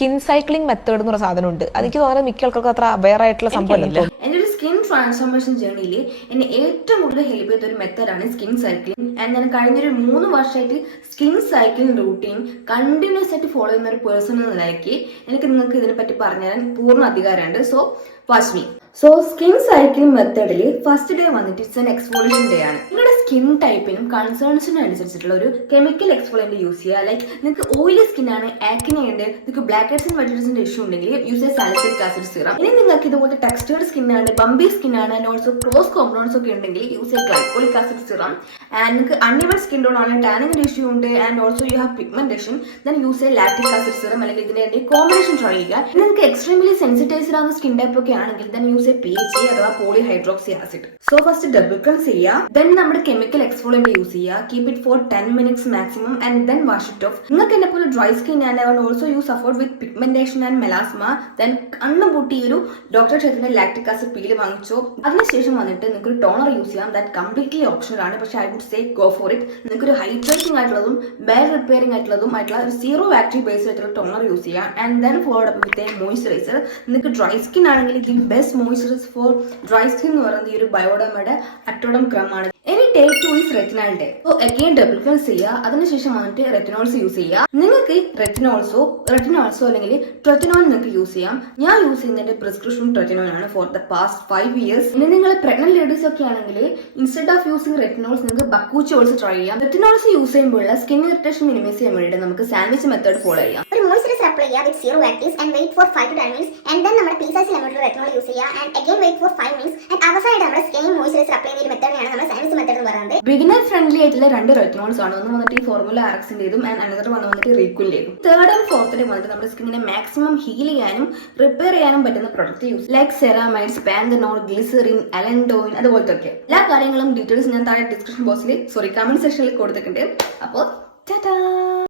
Skin cycling method എന്ന് പറഞ്ഞ സാധനമുണ്ട്. അതെനിക്ക് തോന്നുന്നത് മിക്ക ആൾക്കാർക്കും അത്ര അവയർ ആയിട്ടുള്ള സംഭവം അല്ല എന്റെ ഒരു സ്കിൻ ട്രാൻസ്ഫോർമേഷൻ ജേണിയിൽ എന്നെ ഏറ്റവും കൂടുതൽ ഹെൽപ്പ് ചെയ്ത ഒരു മെത്തേഡാണ് സ്കിൻ സൈക്ലിംഗ് ആൻഡ് ഞാൻ കഴിഞ്ഞൊരു മൂന്ന് വർഷമായിട്ട് സ്കിൻ സൈക്ലിംഗ് റൂട്ടീൻ കണ്ടിന്യൂസ് ആയിട്ട് ഫോളോ ചെയ്യുന്ന ഒരു പേഴ്സൺ എന്ന നിലയ്ക്ക് എനിക്ക് നിങ്ങൾക്ക് ഇതിനെപ്പറ്റി പറഞ്ഞുതരാൻ പൂർണ അധികാരമുണ്ട്. So watch me so skin cycling മെത്തേഡിൽ ഫസ്റ്റ് ഡേ വന്നിട്ട് ഇറ്റ്സ് എൻ എക്സ്പോളിയൻ ഡേ ആണ്. നിങ്ങളുടെ സ്കിൻ ടൈപ്പിനും കൺസേൺസിനും അനുസരിച്ചിട്ടുള്ള ഒരു കെമിക്കൽ എക്സ്ഫോളിയന്റ് യൂസ് ചെയ്യുക. ലൈക്ക് നിങ്ങൾക്ക് ഓയിലി സ്കിൻ ആണ് ആക്നെ ഉണ്ട് നിങ്ങൾക്ക് ബ്ലാക്ക് ആൻഡ് വൈറ്റ് ഇഷ്യൂ ഉണ്ടെങ്കിൽ യൂസ് ചെയ്യുക. സാലിസിലിക് ആസിഡ് സീറം ഇനി നിങ്ങൾക്ക് ഇതുപോലെ ടെക്സ്റ്റേർഡ് സ്കിൻ ആണ് ബംബി സ്കിൻ ആണ് ആൻഡ് ഓൾസോ ക്രോസ് കോമ്പൗണ്ട്സ് ഒക്കെ ഉണ്ടെങ്കിൽ യൂസ് ചെയ്യുക. ഗ്ലൈക്കോളിക് ആസിഡ് സീറം ആൻഡ് നിങ്ങൾക്ക് അൺഇവൺ സ്കിൻ ഡോണാണ് ടാനിങ്ങിന്റെ ഇഷ്യൂ ഉണ്ട് and also you have pigmentation then use ചെയ്യുക ലാക്ടിക് ആസിഡ് സീറം അല്ലെങ്കിൽ ഇതിന്റെ കോമ്പിനേഷൻ ട്രൈ ചെയ്യുക. നിങ്ങൾക്ക് എക്സ്ട്രീംലി സെൻസിറ്റൈസ്ഡ് ആവുന്ന സ്കിൻ ടൈപ്പ് ഒക്കെ ആണെങ്കിൽ then use A P H അഥവാ poly hydroxy acid so first double cleanse ചെയ്യുക. ദെൻ നമ്മുടെ കെമിക്കൽ എക്സ്ഫോളിയന്റ് യൂസ് ചെയ്യുക. Keep it for ten minutes maximum and then wash it off നിങ്ങൾക്ക് എന്നെ പോലെ dry skin and I also use suffered with pigmentation and melasma then കണ്ണും പൂട്ടി ഒരു doctor ക്ഷേത്രത്തിന്റെ ലാക്ടിക് ആസിഡ് പീൽ വാങ്ങിച്ചോ. അതിനുശേഷം വന്നിട്ട് നിങ്ങൾക്ക് ഒരു ടോണർ യൂസ് ചെയ്യാം. ദാറ്റ് കംപ്ലീറ്റ്ലി ഓപ്ഷണൽ ആണ്. പക്ഷെ I would say go for it നിങ്ങൾക്ക് ഒരു ഹൈഡ്രേറ്റിംഗ് ആയിട്ടുള്ളതും ബെയർ റിപ്പയറിംഗ് ആയിട്ടുള്ളതും ആയിട്ടുള്ള ഒരു സീറോ ആക്റ്റീവ് ബേസ് ആയിട്ടുള്ള ടോണർ യൂസ് ചെയ്യാം. And then followed up with a moisturiser നിങ്ങൾക്ക് ഡ്രൈ സ്കിൻ ആണെങ്കിൽ the best moisturise for dry skin എന്ന് പറയുന്നത് ഈ ഒരു ബയോഡമയുടെ അറ്റോഡം ക്രമമാണ് any day two is retinol day so again double cleanse ചെയ്യുക. അതിനുശേഷം വന്നിട്ട് റെറ്റിനോൾസ് യൂസ് ചെയ്യുക. നിങ്ങൾക്ക് റെറ്റിനോൾസോ റെറ്റിനോൾസോ അല്ലെങ്കിൽ ട്രെറ്റിനോൾ നിങ്ങൾക്ക് യൂസ് ചെയ്യാം. ഞാൻ യൂസ് ചെയ്യുന്നതിന്റെ പ്രിസ്ക്രിപ്ഷൻ ട്രെറ്റിനോൾ ആണ് for the past five years ഇനി നിങ്ങൾ പ്രഗ്നന്റ് ലേഡീസ് ഒക്കെ ആണെങ്കിൽ ഇൻസ്റ്റെഡ് ഓഫ് യൂസിങ് റെറ്റിനോൾസ് നിങ്ങൾക്ക് ബക്കൂച്ച് ഓൾസ് ട്രൈ ചെയ്യാം. റെറ്റിനോൾസ് യൂസ് ചെയ്യുമ്പോഴുള്ള സ്കിൻ ഇറിറ്റേഷൻ മിനിമൈസ് ചെയ്യാൻ വേണ്ടിയിട്ട് നമുക്ക് സാൻഡ്വിച്ച് മെത്തേഡ് ഫോളോ ചെയ്യാം. ഒരു മോയ്സ്ചറൈസർ അപ്ലൈ ചെയ്യുക with zero actives and wait for five to ten minutes and then നമ്മുടെ ലെമൺ റെറ്റിനോൾ യൂസ് ചെയ്യുക and again wait for five minutes and അവസാനമായിട്ട് നമ്മുടെ സ്കിൻ മോയ്സ്ചറൈസർ അപ്ലൈ ചെയ്യുന്ന മെത്തേഡാണ് നമ്മുടെ സയൻസ് മെത്തേഡ് എന്ന് പറയുന്നത്. ബിഗിനർ ഫ്രണ്ട്ലി ആയിട്ടുള്ള രണ്ട് റെറ്റിനോൾസ് ആണ്. ഒന്ന് വന്നിട്ട് ഈ ഫോർമുല ആക്സിന്റെതും ആൻഡ് അനദർ വൺ വന്നിട്ട് റീക്വിന്റെതും തേർഡ് ആൻഡ് ഫോർത്ത് ഡേ വന്നിട്ട് നമ്മുടെ സ്കിന്നിനെ മാക്സിമം ഹീൽ ചെയ്യാനും റിപ്പയർ ചെയ്യാനും പറ്റുന്ന product use like ceramides panthenol glycerin allantoin അതുപോലത്തെ ഒക്കെ എല്ലാ കാര്യങ്ങളും ഡീറ്റെയിൽസ് ഞാൻ താഴെ ഡിസ്ക്രിപ്ഷൻ ബോക്സിൽ സോറി കമന്റ് സെക്ഷനിൽ കൊടുത്തിട്ടുണ്ട്. അപ്പോൾ ടാറ്റാ